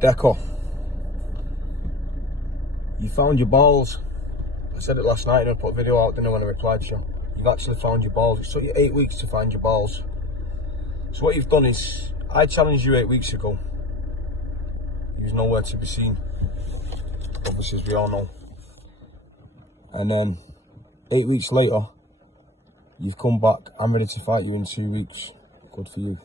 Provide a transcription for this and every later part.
Decca, you found your balls. I said it last night and I put a video out, didn't know when I replied to you. You've actually found your balls. It took you 8 weeks to find your balls. So what you've done is, I challenged you 8 weeks ago. He was nowhere to be seen, obviously, as we all know. And then 8 weeks later, you've come back. I'm ready to fight you in 2 weeks. Good for you.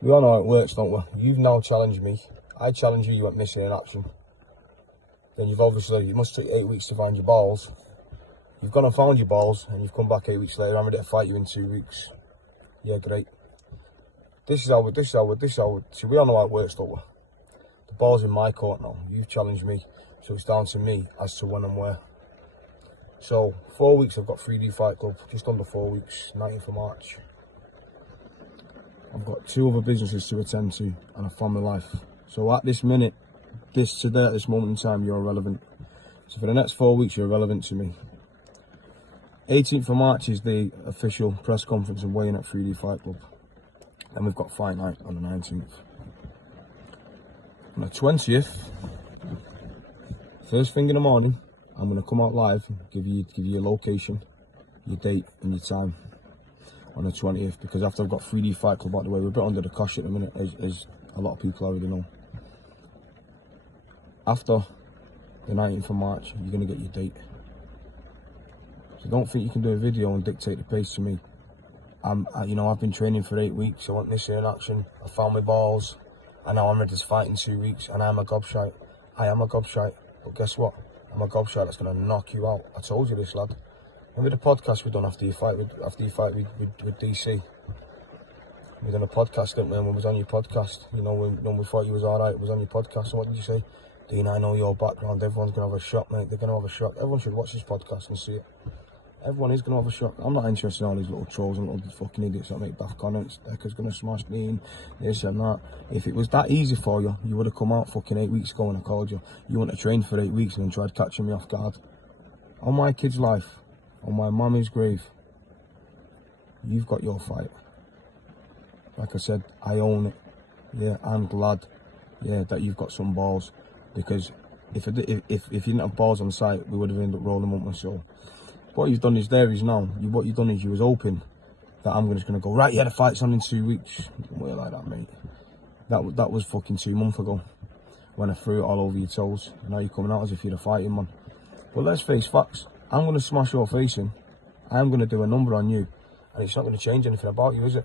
We all know how it works, don't we? You've now challenged me. I challenged you, you went missing in action. Then you've obviously, it must take 8 weeks to find your balls. You've gone and found your balls, and you've come back 8 weeks later. I'm ready to fight you in 2 weeks. Yeah, great. This is how see, we all know how it works, don't we? The ball's in my court now. You've challenged me, so it's down to me as to when and where. So, 4 weeks I've got 3D Fight Club, just under 4 weeks, 19th of March. I've got 2 other businesses to attend to and a family life. So at this minute, at this moment in time, you're irrelevant. So for the next 4 weeks, you're irrelevant to me. 18th of March is the official press conference and weigh-in at 3D Fight Club. Then we've got fight night on the 19th. On the 20th, first thing in the morning, I'm going to come out live and give you your location, your date and your time on the 20th, because after I've got 3D Fight Club out the way, we're a bit under the cosh at the minute, as a lot of people already know. After the 19th of March, you're going to get your date. So don't think you can do a video and dictate the pace to me. I've been training for 8 weeks. I want this in action. I found my balls, and now I'm ready to fight in 2 weeks. And I'm a gobshite. I am a gobshite. But guess what? I'm a gobshite that's going to knock you out. I told you this, lad. Remember the podcast we done after you fight with DC? We done a podcast, didn't we? And we was on your podcast. You know, when we thought you was alright, it was on your podcast. And what did you say? Dean, I know your background. Everyone's going to have a shock, mate. They're going to have a shock. Everyone should watch this podcast and see it. Everyone is going to have a shock. I'm not interested in all these little trolls and little fucking idiots that make daft comments. Decca's going to smash me in, this and that. If it was that easy for you, you would have come out fucking 8 weeks ago and I called you. You wouldn't have trained for 8 weeks and then tried catching me off guard. On my kid's life, on my mummy's grave, you've got your fight. Like I said, I own it. Yeah, I'm glad, yeah, that you've got some balls. Because if you didn't have balls on site, we would have ended up rolling up my soul. What you've done is what you've done is you was hoping that I'm just going to go, right, yeah, the fight's on in 2 weeks. Don't worry like that, mate. That was fucking 2 months ago when I threw it all over your toes. Now you're coming out as if you're a fighting man. But let's face facts. I'm going to smash your face in. I'm going to do a number on you. And it's not going to change anything about you, is it?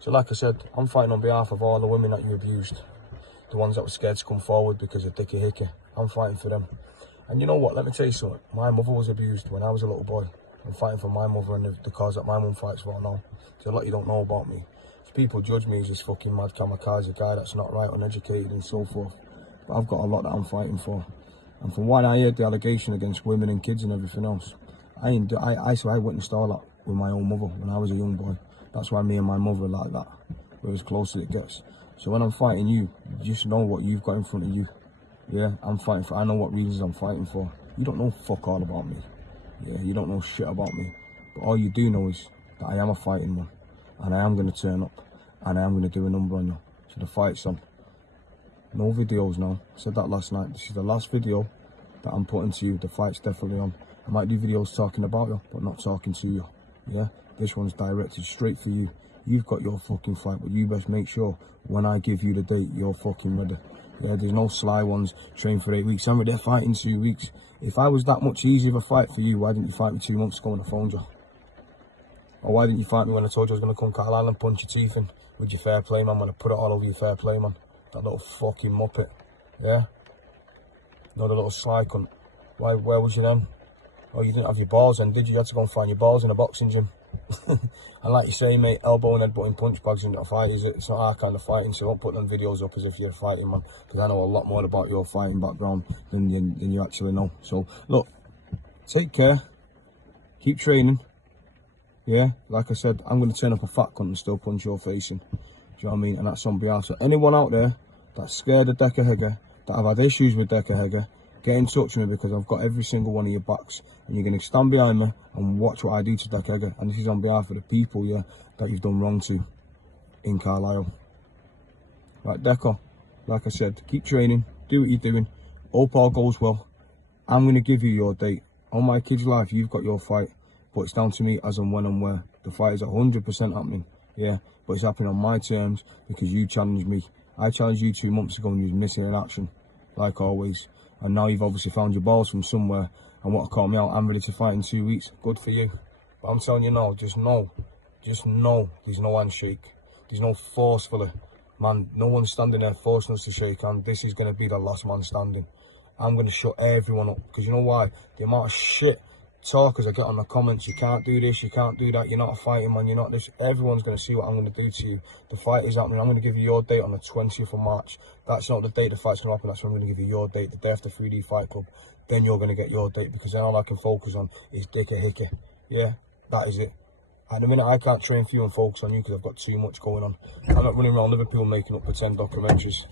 So like I said, I'm fighting on behalf of all the women that you abused. The ones that were scared to come forward because of Decca Heggie. I'm fighting for them. And you know what, let me tell you something. My mother was abused when I was a little boy. I'm fighting for my mother and the cause that my mum fights for now. There's a lot you don't know about me. So people judge me as this fucking mad kamikaze guy that's not right, uneducated and so forth. But I've got a lot that I'm fighting for. And from what I heard, the allegation against women and kids and everything else, I witnessed all that with my own mother when I was a young boy. That's why me and my mother are like that. We're as close as it gets. So when I'm fighting you, just know what you've got in front of you. Yeah, I'm fighting for, I know what reasons I'm fighting for. You don't know fuck all about me. Yeah, you don't know shit about me. But all you do know is that I am a fighting man. And I am going to turn up. And I am going to do a number on you. So the fight's on. No videos now. I said that last night. This is the last video that I'm putting to you. The fight's definitely on. I might do videos talking about you, but not talking to you. Yeah, this one's directed straight for you. You've got your fucking fight, but you best make sure when I give you the date, you're fucking ready. Yeah, there's no sly ones, train for 8 weeks. I'm ready to fight in 2 weeks. If I was that much easier of a fight for you, why didn't you fight me 2 months ago when I phoned you? Or why didn't you fight me when I told you I was going to come Cattle Island and punch your teeth in with your fair play man, when I put it all over your fair play man? That little fucking muppet, yeah? Not a little sly cunt. Where was you then? Oh, you didn't have your balls then, did you? You had to go and find your balls in a boxing gym. And like you say, mate, elbow and headbutting punch bags in a fight, is it? It's not our kind of fighting, so don't put them videos up as if you're a fighting man, because I know a lot more about your fighting background than you actually know. So, look, take care, keep training, yeah? Like I said, I'm going to turn up a fat cunt and still punch your face in, do you know what I mean? And that's on behalf of anyone out there that's scared of Decca Heggie, that have had issues with Decca Heggie. Get in touch with me, because I've got every single one of your backs, and you're going to stand behind me and watch what I do to Decca Heggie. And this is on behalf of the people, yeah, that you've done wrong to in Carlisle. Right, Decca, like I said, keep training, do what you're doing. Hope all goes well. I'm going to give you your date. On my kid's life, you've got your fight, but it's down to me as and when and where. The fight is 100% happening, yeah, but it's happening on my terms because you challenged me. I challenged you 2 months ago and you was missing in action, like always. And now you've obviously found your balls from somewhere and want to call me out. I'm ready to fight in 2 weeks. Good for you. But I'm telling you now, just know, there's no handshake. There's no forcefully. Man, no one's standing there forcing us to shake hands. This is going to be the last man standing. I'm going to shut everyone up. Because you know why? The amount of shit talkers I get on the comments, you can't do this, you can't do that, you're not a fighting man, you're not this. Everyone's going to see what I'm going to do to you. The fight is happening. I'm going to give you your date on the 20th of March. That's not the date the fight's going to happen. That's when I'm going to give you your date, the day after 3D Fight Club. Then you're going to get your date, because then all I can focus on is Decca Heggie. Yeah, that is it. At the minute, I can't train for you and focus on you because I've got too much going on. I'm not running around Liverpool making up pretend documentaries.